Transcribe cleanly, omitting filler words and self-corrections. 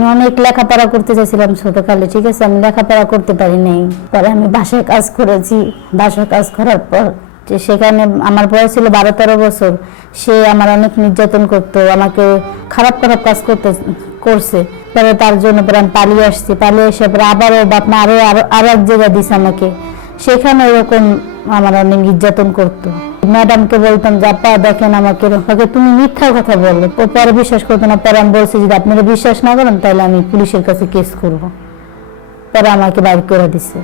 আমি অনেক লেখাপড়া করতে চাইছিলাম ছোটকালে, ঠিক আছে, আমি লেখাপড়া করতে পারি নাই। পরে আমি বাসায় কাজ করেছি। বাসায় কাজ করার পর সেখানে আমার বয়স ছিল 12-13 বছর। সে আমার অনেক নির্যাতন করতো, আমাকে খারাপ খারাপ কাজ করছে। পরে তার জন্য পরে আমি পালিয়ে আসছি। পালিয়ে এসে পরে আবারও বাপ মা আরো এক জায়গায় দিছে আমাকে। সেখানে এরকম আমার অনেক নির্যাতন করতো। ম্যাডামকে বলতাম যে আপা দেখেন আমাকে, তুমি মিথ্যা কথা বললো। পরে বিশ্বাস করতো না। পরে আমি বলছি যদি আপনারা বিশ্বাস না করেন তাহলে আমি পুলিশের কাছে কেস করবো। পরে আমাকে বাইর করে দিছে।